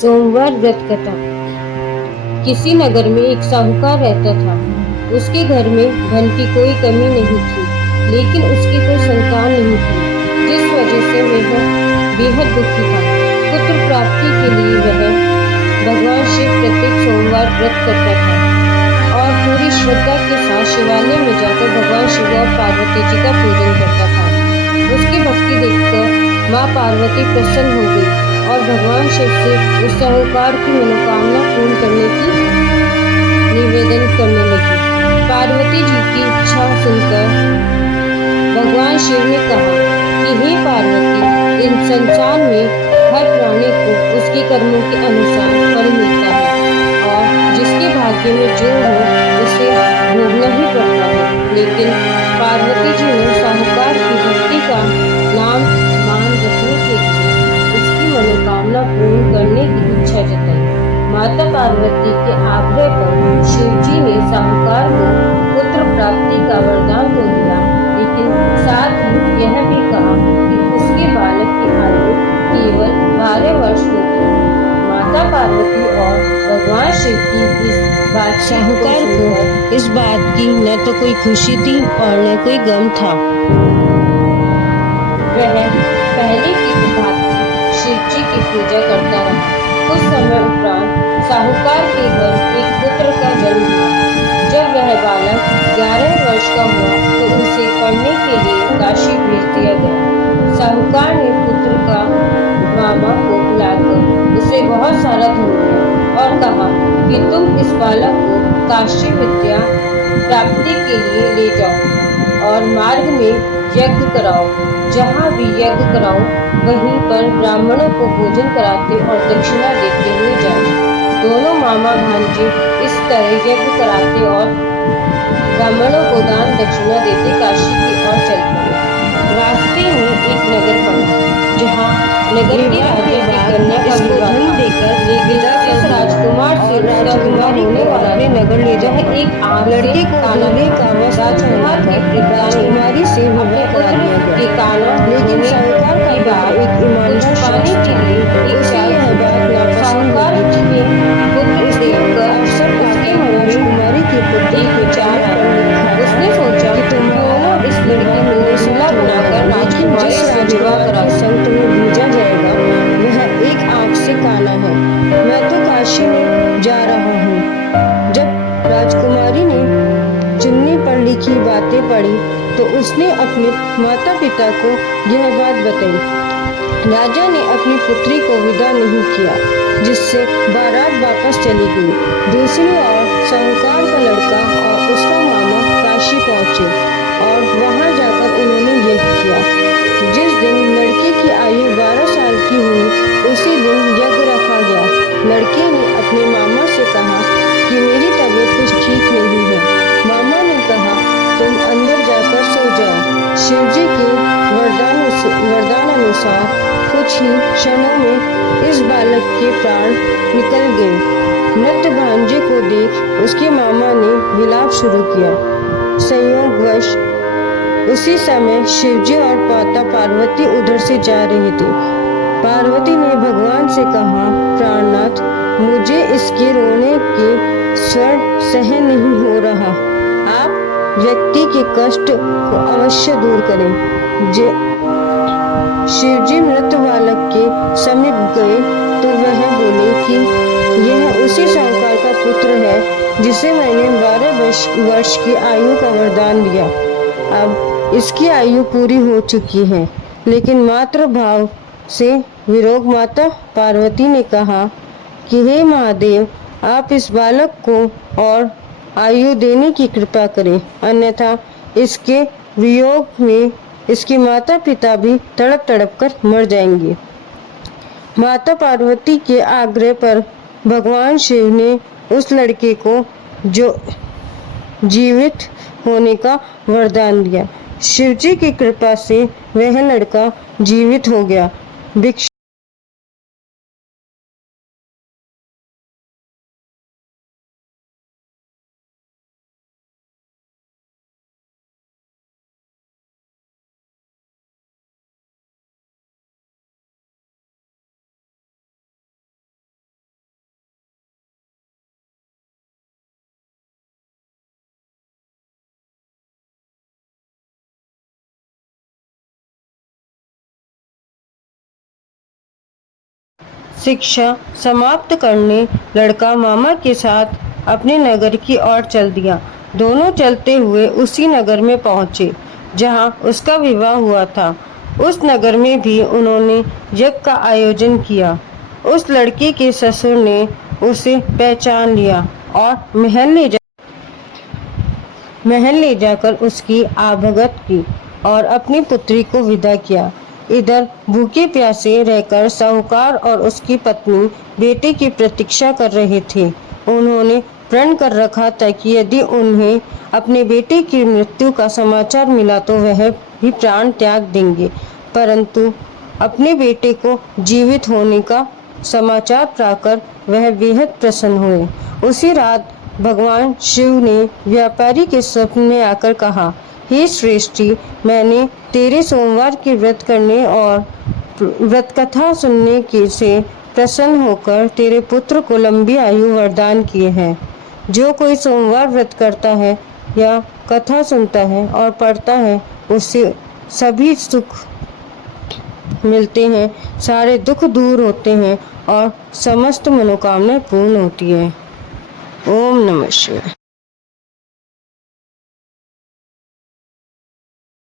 सोमवार व्रत कथा। किसी नगर में एक साहूकार रहता था। उसके घर में धन की कोई कमी नहीं थी, लेकिन उसकी कोई संतान नहीं थी, जिस वजह से वह बेहद दुखी था। पुत्र प्राप्ति के लिए वह भगवान शिव प्रत्येक सोमवार व्रत करता था और पूरी श्रद्धा के साथ शिवालय में जाकर भगवान शिव और पार्वती जी का पूजन करता था। उसकी भक्ति देखकर माँ पार्वती प्रसन्न हो गई और भगवान शिव से उस साहूकार की मनोकामना पूर्ण करने की निवेदन करने लगी। पार्वती जी की इच्छा सुनकर भगवान शिव ने कहा कि हे पार्वती, इन संसार में हर प्राणी को उसके कर्मों के अनुसार फल मिलता है और जिसके भाग्य में जो हो उसे भोगना ही पड़ता है। लेकिन पार्वती जी ने साहूकार की भक्ति का नाम मान रखने के लिए उसकी मनोकामना पूर्ण करने की इच्छा जताई। माता पार्वती के आग्रह पर शिव जी ने साहूकार को पुत्र प्राप्ति का वरदान तो दिया, लेकिन साथ ही यह भी कहा कि उसके बालक की आयु केवल 12 वर्ष होगी। माता पार्वती और भगवान शिव की इस बात साहूकार को इस बात की न तो कोई खुशी थी और न कोई गम था। वह पहले की भांति शिव जी की पूजा करता रहा। कुछ समय उपरांत साहूकार के घर एक पुत्र का जन्म हुआ। जब वह बालक 11 वर्ष का हुआ तो उसे पढ़ने के लिए काशी भेज दिया गया। साहूकार ने पुत्र का मामा को बुलाकर उसे बहुत सारा धन दिया और कहा कि तुम इस बालक को काशी विद्या प्राप्ति के लिए ले जाओ और मार्ग में यज्ञ कराओ। जहाँ भी यज्ञ कराओ वहीं पर ब्राह्मणों को भोजन कराते और दक्षिणा देते हुए जाओ। दोनों मामा भांजे इस तरह यज्ञ कराते और ब्राह्मणों को दान दक्षिणा देते काशी की ओर चल पड़े। रास्ते में एक नगर पड़ा, जहाँ नगर के राजा की कन्या का विवाह देकर लेकिन जिस राजकुमार से राजकुमारी होने वाला अपने नगर ले जाए एक लड़के को दूल्हे का राजकुमार के राजकुमारी से विवाह करा दिया गया। लेकिन साहूकार की बात एक ईमानदार पाने के लिए उसे यह बात नापसंद लगी थी। पुत्र देखकर अवसर उसके मन में राजकुमारी के पुत्र के विचार आया। उसने सोचा कि क्यों न इस लड़की को दूल्हा बनाकर राजकुमारी से विवाह करा संग तुम्हें भेजा जाएगा, वह एक आंख से काना है। मैं तो काशी में जा रहा हूँ। जब राजकुमारी ने चुन्नी पर लिखी बातें पढ़ी तो उसने अपने माता पिता को यह बात बताई। राजा ने अपनी पुत्री को विदा नहीं किया, जिससे बारात वापस चली गई। दूसरी ओर साहूकार का लड़का और उसका मामा काशी पहुंचे और वहां जाकर उन्होंने यज्ञ किया। जिस दिन लड़के की आयु 12 साल की हुई उसी दिन यज्ञ रखा गया। लड़के ने अपने मामा से कहा कि मेरी तबीयत कुछ ठीक नहीं है। मामा ने कहा तुम अंदर जाकर सो जाओ। शिवजी के वरदान अनुसार कुछ ही क्षणों में इस बालक के प्राण निकल गए। मृत भांजे को देख उसके मामा ने विलाप शुरू किया। संयोगवश उसी समय शिवजी और माता पार्वती उधर से जा रही थी। पार्वती ने भगवान से कहा, प्राणनाथ, मुझे इसके रोने के स्वर सहन नहीं हो रहा। आप व्यक्ति के कष्ट को अवश्य दूर करें। शिवजी मृत बालक के समीप गए तो वह बोले कि यह उसी साहूकार का पुत्र है जिसे मैंने 12 वर्ष की आयु का वरदान दिया। अब इसकी आयु पूरी हो चुकी है। लेकिन मातृ भाव से विरोग माता पार्वती ने कहा कि हे महादेव, आप इस बालक को और आयु देने की कृपा करें, अन्यथा इसके वियोग में इसके माता पिता भी तड़प तड़प कर मर जाएंगे। माता पार्वती के आग्रह पर भगवान शिव ने उस लड़के को जो जीवित होने का वरदान दिया। शिवजी की कृपा से वह लड़का जीवित हो गया। शिक्षा समाप्त करने लड़का मामा के साथ अपने नगर की ओर चल दिया। दोनों चलते हुए उसी नगर में पहुंचे जहां उसका विवाह हुआ था। उस नगर में भी उन्होंने यज्ञ का आयोजन किया। उस लड़की के ससुर ने उसे पहचान लिया और महल ले जाकर उसकी आभगत की और अपनी पुत्री को विदा किया। इधर भूखे प्यासे रहकर साहूकार और उसकी पत्नी बेटे की प्रतीक्षा कर रहे थे। उन्होंने प्रण कर रखा था कि यदि उन्हें अपने बेटे की मृत्यु का समाचार मिला तो वह भी प्राण त्याग देंगे, परंतु अपने बेटे को जीवित होने का समाचार पाकर वह बेहद प्रसन्न हुए। उसी रात भगवान शिव ने व्यापारी के स्वप्न में आकर कहा, हे श्रेष्ठी, मैंने तेरे सोमवार के व्रत करने और व्रत कथा सुनने के से प्रसन्न होकर तेरे पुत्र को लंबी आयु वरदान किए हैं। जो कोई सोमवार व्रत करता है या कथा सुनता है और पढ़ता है उससे सभी सुख मिलते हैं, सारे दुख दूर होते हैं और समस्त मनोकामनाएं पूर्ण होती है। ओम नमः शिवाय।